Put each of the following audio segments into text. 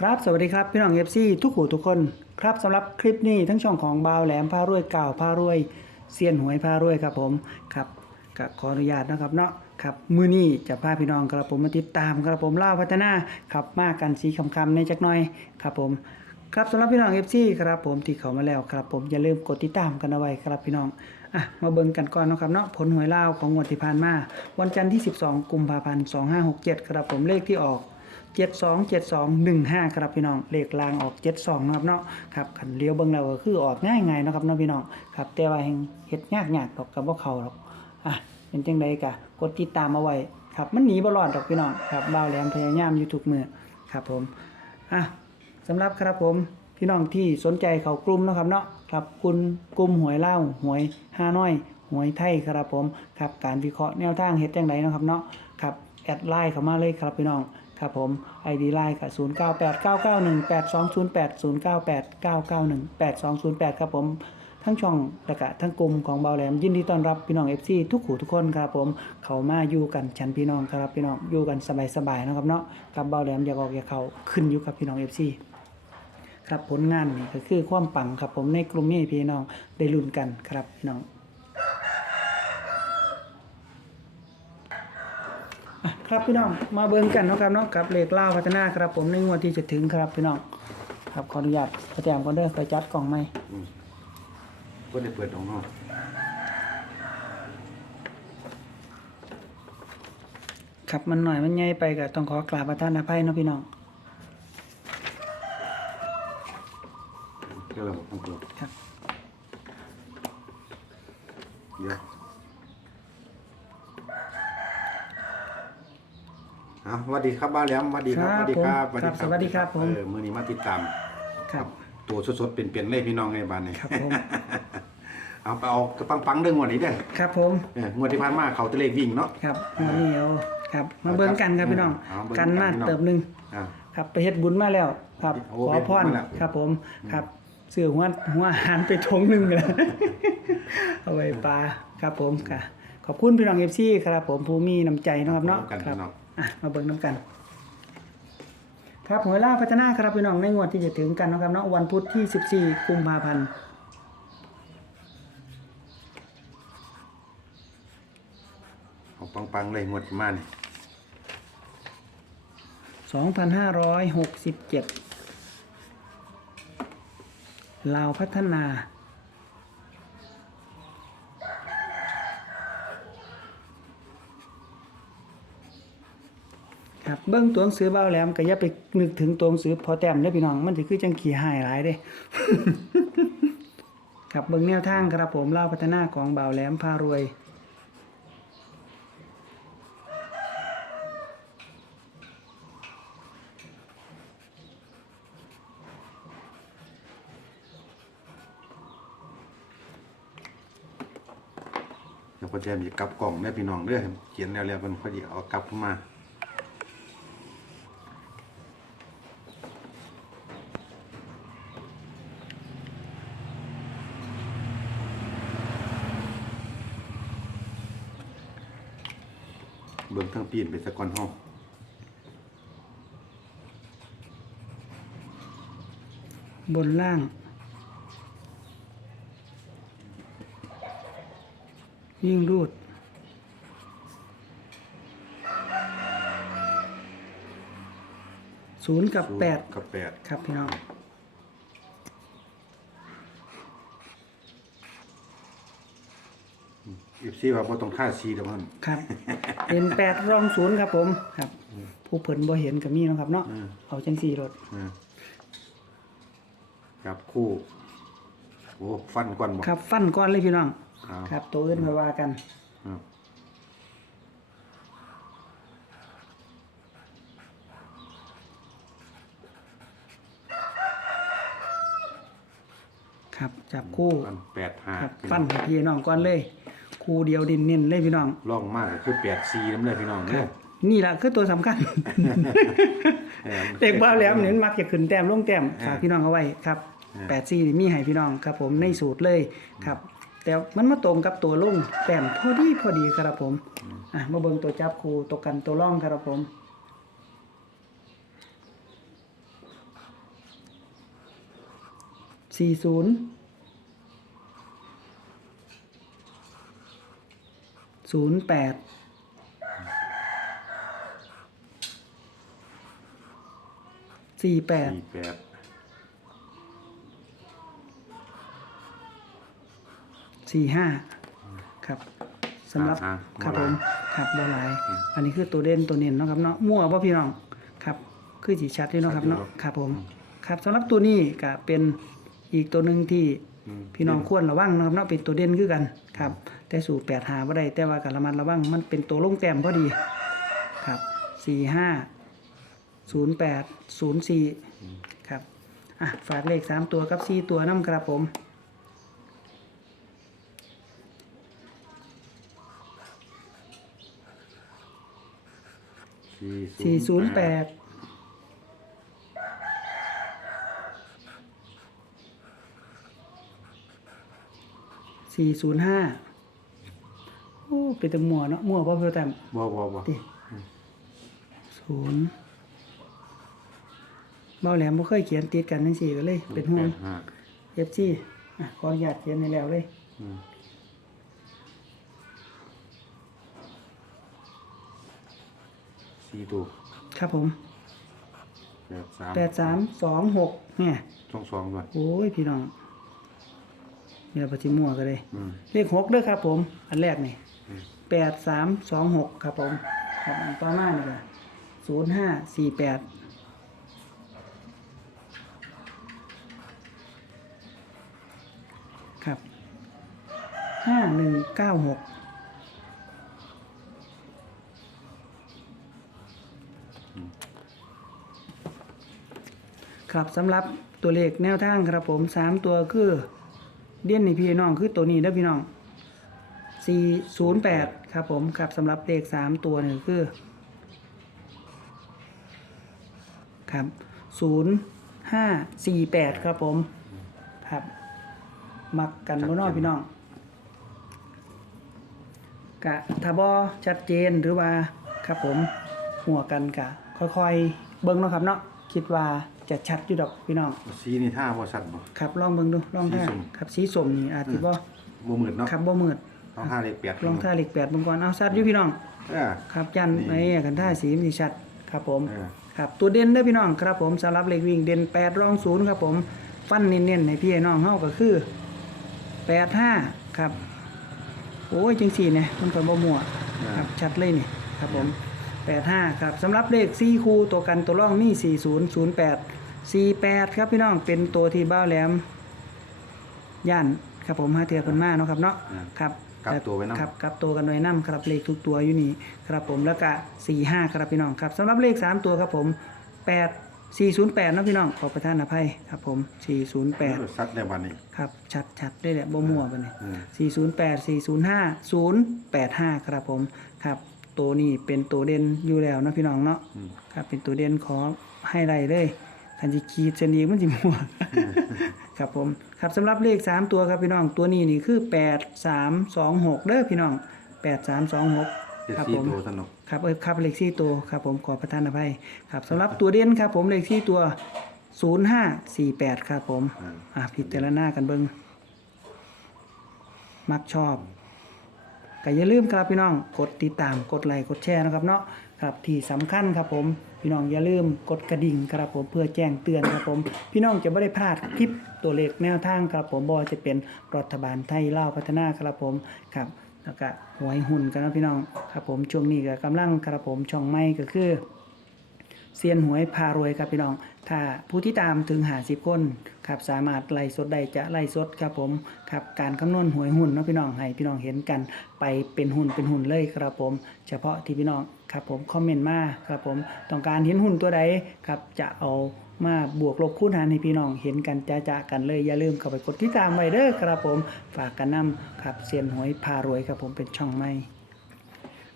ครับสวัสดีครับพี่น้องเอฟซีทุกหูทุกคนครับสำหรับคลิปนี้ทั้งช่องของบาวแหลมพารวยเก่าพารวยเซียนหวยพารวยครับผมครับก็ขออนุญาตนะครับเนาะครับมือนี้จะพาพี่น้องครับผมมาติดตามครับผมเล่าพัฒนาครับมากันสีคำๆในจักหน่อยครับผมครับสำหรับพี่น้องเอฟซีครับผมที่เขามาแล้วครับผมอย่าลืมกดติดตามกันเอาไว้ครับพี่น้องอะมาเบิ่งกันก่อนนะครับเนาะผลหวยเล่าวของงวดที่ผ่านมา วันจันทร์ที่ 12 กุมภาพันธ์ 2567 ครับผมเลขที่ออก เจ็ดสองเจ็ดสองหนึ่งห้าครับพี่น้องเลขลางออกเจ็ดสองนะครับเนาะครับขันเลี้ยวเบิ่งแล้วก็คือออกง่ายๆนะครับเนาะพี่น้องครับแต่ว่าแห่งเฮ็ดยากยากดอกกับว่าเขาหรอกอะเป็นจังใดกะกดติดตามเอาไว้ครับมันหนีบ่รอดดอกพี่น้องครับบ่าวแหลมพยายามอยู่ทุกมือครับผมอะสำหรับครับผมพี่น้องที่สนใจเขากลุ่มนะครับเนาะครับคุณกลุ่มหวยเล่าหวยห้าน้อยหวยไทยครับผมครับการวิเคราะห์แนวทางเฮ็ดจังไดนะครับเนาะครับแอดไลน์เข้ามาเลยครับพี่น้อง ครับผม ID ไลน์กับ0 9 8 9 9 1 8 2 0 8 0 9 8 9 9 1 8 2 0 8 ครับผม ทั้งช่องและก็ทั้งกลุ่มของเบาแหลม ยินดีต้อนรับพี่น้อง FC ทุกหูทุกคนครับผม เขามาอยู่กันชั้นพี่น้องครับพี่น้องอยู่กันสบายๆนะครับเนาะกับเบาแหลมอยากออกอยากเขาขึ้นอยู่กับพี่น้อง FC ครับผลงานนี่ก็คือความปังครับผมในกลุ่มนี้พี่น้องได้ลุ้นกันครับพี่น้อง อะ ครับพี่น้องมาเบิ่งกันเนาะครับเนาะกับเลขเล่าพัฒนาครับผมในงวดที่จะถึงครับพี่น้องครับขออนุญาตประแจมก่อนเด้อไปจัดกล่องใหม่ก็ได้เปิดของนอกครับมันหน่อยมันใหญ่ไปก็ต้องขอกราบประทานอภัยเนาะพี่น้อง ก็เราต้องเปิด ครับ เดี๋ยวเอาสวัส ดีครับบ้านแหลมสวัสดีครับครับสวัสดีครับผมครับสวัสดีครับผมเออมือนี้มาติดตามครับตัวสดๆเป็นๆเลยพี่น้องในบ้านนี่ครับผมเอาไปเอากระปังปังๆเรื่องวันนี้เด้อครับผมเอองวดที่ผ่านมาเขาตะเลขวิ่งเนาะครับวันนี้เอาครับ มาเบิ่งกันครับพี่น้องเอาเบิ่งกักันนมาพี่น้องเติมหนึงอ่าครับไปเฮ็ดบุญมาแล้ว ครับโอ้ขอไปเฮ็ดพบุญรมาแล้วครับผมครับเสื้อหัวหัวอาหารไปทงหนึงแล้วเอาไว้ปลาครับผมค่ะ ขอบคุณพี่น้อง FC ครับผมผู้มีน้ำใจเนาะครับเนาะกันครัพี่บน้ องอะมาเบิ่งน้ำกัน ครับหวยล่าพัฒนาครับพี่น้องในงวดที่จะถึงกันนะครับเนาะวันพุธที่ 14 กุมภาพันธ์เอาปังๆเลยงวดที่มานี่2567 ลาวพัฒนา ครับเบิ้งตัวหนังสือเบ้าแหลมก็อย่าไปนึกถึงตัวหนังสือพอแต้มเด้อพี่น้องมันสิคือจังขี้หายหลายเด้ครับเบิ้งแนวทางครับผมเล่าพัฒนาของบ่าวแหลมพารวยเดี๋ยวพอแจมจะกลับกล่องได้อพี่น้องเด้อเขียนแล้วแล้วมันพอดีเอากลับเข้ามา เบิ่งทั้งปีนไปสะก่อนห้องบนล่าง ยิ่งรูด ศูนย์กับแปดกับแปดครับพี่น้อง อีซีว่าบ่ต้องค่าซีเดี๋ยวมันครับเป็นแปดรองศูนย์ครับผมครับ ผู้เพิ่นบ่เห็นกับมีเนาะครับเนาะอืมเอาจังสี่รถอ่าจับคู่โอ้ฟันก่อนบ่ครับ ฟันก้อนเลยพี่น้องอ้าวครับ ตัวอื่นมาว่ากันครับครับจับคู่ฟันแปดห้าครับพี่ฟัน้นองให้พี่น้องก่อนเลย คู่เดียวดินเน้นๆเลยพี่น้องล่องมากก็คือแปดซีน้ำเลยพี่น้องคเนี่รัยบนี่แหละคือตัวสำคัญออเด็กบ้าแล้วเน้นมักจะขึ้นแต้มลงแต้มฝากพี่น้องเอาไว้ครับอ่า แปดซี่นี่มีให้พี่น้องครับผมในสูตรเลยครับ แต่มันมาตรงกับตัวลงแต้มพอดีพอดีครับผมอะมาเบิ่งตัวจับคู่ตัวกันตัวร่องครับผมสี่ ศูนย์ศูนย์แปดสี่แปดสี่แปดสี่ห้าครับสำหรับอ่าครับบ่ผหลายมครับบอลาย อันนี้คือตัวเด่นตัวเน้นเนาะครับเนาะมั่วป่ะพี่น้องครับคือสีชัดที่เนาะครับเนาะครับผมครับสำหรับตัวนี้ก็เป็นอีกตัวหนึ่งที่อืม พี่น้องควรระวังนะครับเนาะเป็นตัวเด่นคือกันครับ แต่สู่แปดหาบ่ได้แต่ว่าการระมัดระวังมันเป็นตัวลงแต้มพอดีครับสี่ห้าศูนย์แปดศูนย์สี่ครับอะฝากเลขสามตัวกับสี่ตัวน้ำครับผมสี่ศูนย์แปด สี่ศูนย์ห้าโอ้เป็นตังมัวเนาะมัวเพราะเพื่อแต่บ่บ่บ่ติศูนย์เบาแหลมบ่เคยเขียนติดกันทั้งสี่ก็เลย เป็นห่วงแปดห้าเอฟซีอะขออนุญาตเขียนให้แล้วเลยอืมสี่ตัวครับผมแปดสามแปดสามสองหกเนี่ยสองสองด้วยโอ้ยพี่น้อง เนี่ยปฏิมั่วก็เลยอืม เลขหกด้วยครับผม อันแรกนี่อืม แปดสามสองหกครับผมครับอันต่อมานี่ก็ศูนย์ห้าสี่แปดครับห้าหนึ่งเก้าหกครับสำหรับตัวเลขแนวทางครับผมสามตัวคือ เด่นในพี่น้องคือตัวนี้นะพี่น้อง 408 ครับผมครับสำหรับเลข 3 ตัวนี่คือ ครับ 0548 ครับผม ครับ มักกันบ่น้อพี่น้องกะถ้าบ่ชัดเจนหรือว่า ครับผมหัวกันกะค่อยๆ เบิ่งเนาะครับเนาะคิดว่า จะชัดอยู่ดอกพี่น้อง สีนี่ท่าบ่สัตว์บ่ ครับลองเบิ่งดูลองท่าสีส้ม ครับสีสมนี่อาจสิบ่บ่มืดเนาะครับบ่มืดเอาห้าเลขแปดลองท่าเลขแปดเบิ่งก่อนเอาชัดอยู่พี่น้อง เออ ครับยันนี่ไอ้กันท่าสีมันสิชัดครับผม เออ ครับตัวเด่นเด้อพี่น้องครับผมสำหรับเลขวิ่งเด่น8รองศูนย์ครับผม ฟันเน้นๆให้พี่น้องเฮาก็คือ85ครับ โอ้ยจังซี่เนี่ยมันก็บ่มั่วครับชัดเลยนี่ครับผม 85ครับสำหรับเลข4คู่ตัวกันตัวร่องมี40 08 48 ครับพี่น้องเป็นตัวที่บ้าวแหลมย่านครับผมหาเทือเพิ่นมาเนาะครับเนาะอืมครับกลับตัวไว้นำครับกลับตัวกันไว้นํครับเลขทุกตัวอยู่นี่ครับผมแล้วก็45ครับพี่น้องครับสำหรับเลข 3 ตัวครับผม 8 408เนาะพี่น้องขอประทานอภัยครับผม 408สัตว์ในวันนี้ครับชัดชัดได้แหละบ่มั่วปะเนี่ยอืม408 405 085 ครับผมครับ ตัวนี้เป็นตัวเด่นอยู่แล้วเนาะพี่น้องเนาะอืมครับ เป็นตัวเด่นขอให้ไรเลยคันจะขีดเสนีมันสิมัวครับผมครับสำหรับเลข3ตัวครับพี่น้องตัวนี้นี่คือ8 3 2 6เด้อพี่น้อง8 3 2 6เจ็ดครับสี่ผมตัวสนุกครับเออครับเลขสี่ตัวครับผมขอประทานอภัยครับสำหรับตัวเด่นครับผมเลขสี่ตัว0548ครับผมอ่าอะพิจารณากันเบิ่งมักชอบ ก็อย่าลืมครับพี่น้องกดติดตามกดไลค์กดแชร์นะครับเนาะครับที่สำคัญครับผม พี่น้องอย่าลืมกดกระดิ่งครับผมเพื่อแจ้งเตือนครับผม พี่น้องจะไม่ได้พลาดคลิปตัวเลขแนวทางครับผมบอจะเป็นรัฐบาลไทยเล่าพัฒนาครับผมครับแล้วก็หวยหุ่นกันนะพี่น้องครับผมช่วงนี้ก็กำลังครับผมช่องไม่ก็คือ เซียนหวยพารวยครับพี่น้อง ถ้าผู้ที่ตามถึงหาสิบคนครับสามารถไล่สดได้จะไล่สดครับผมครับการคำนวณหวยหุ้นนาะพี่น้องให้พี่น้องเห็นกันไปเป็นหุ้นเป็นหุ้นเลยครับผม เฉพาะที่พี่น้องครับผมคอมเมนต์มาครับผมต้องการเห็นหุ้นตัวใดครับจะเอามาบวกลบคูณหารให้พี่น้องเห็นกันจะจะกันเลย อย่าลืมเข้าไปกดติดตามไว้เด้อครับผมฝากกันนำครับเซียนหวยพารวยครับผมเป็นช่องใหม่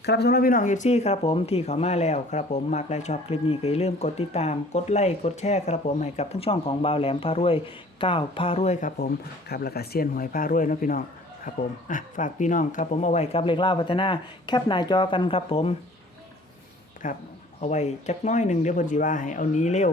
ครับสำหรับพี่น้องเอฟซีครับผมที่เขามาแล้วครับผมมักและชอบคลิปนี้ก็อย่าลืมกดติดตามกดไลค์กดแชร์ครับผมให้กับทั้งช่องของบาวแหลมพารวยก้าวพารวยครับผมครับแล้วก็เซียนหวยพารวยเนาะพี่น้องครับผมอะฝากพี่น้องครับผมเอาไว้กับเลขเล่าพัฒนาแคปหน้าจอกันครับผมครับเอาไว้จักน้อยหนึ่งเดี๋ยวเพิ่นสิว่าให้เอาหนี้เร็ว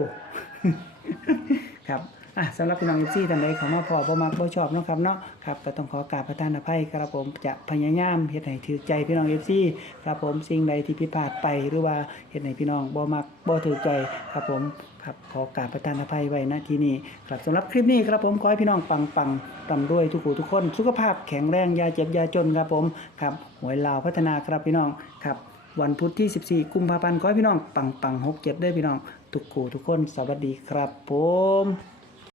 ครับ อะสำหรับพี่น้องเอฟซีท่านใดเขามาพอบ่มักบ่ชอบเนาะครับเนาะครับก็ต้องขอกราบประทานอภัยครับผมจะพยายามเฮ็ดให้ถือใจพี่น้องเอฟซีครับผมสิ่งใดที่ผิดพลาดไปหรือว่าเฮ็ดให้พี่น้องบ่มักบ่ถือใจครับผมครับขอกราบประทานอภัยไว้ณที่นี้ครับสำหรับคลิปนี้ครับผมขอให้พี่น้องปังปังๆร่ำรวยทุกผู้ทุกคน สุขภาพแข็งแรงยาเจ็บยาจนครับผมครับหวยลาวพัฒนาครับพี่น้องครับวันพุธที่ 14 กุมภาพันธ์ขอให้พี่น้องปังปังหกเจ็ดด้วยพี่น้องทุกคู่ทุกคนสวัสดีครับผม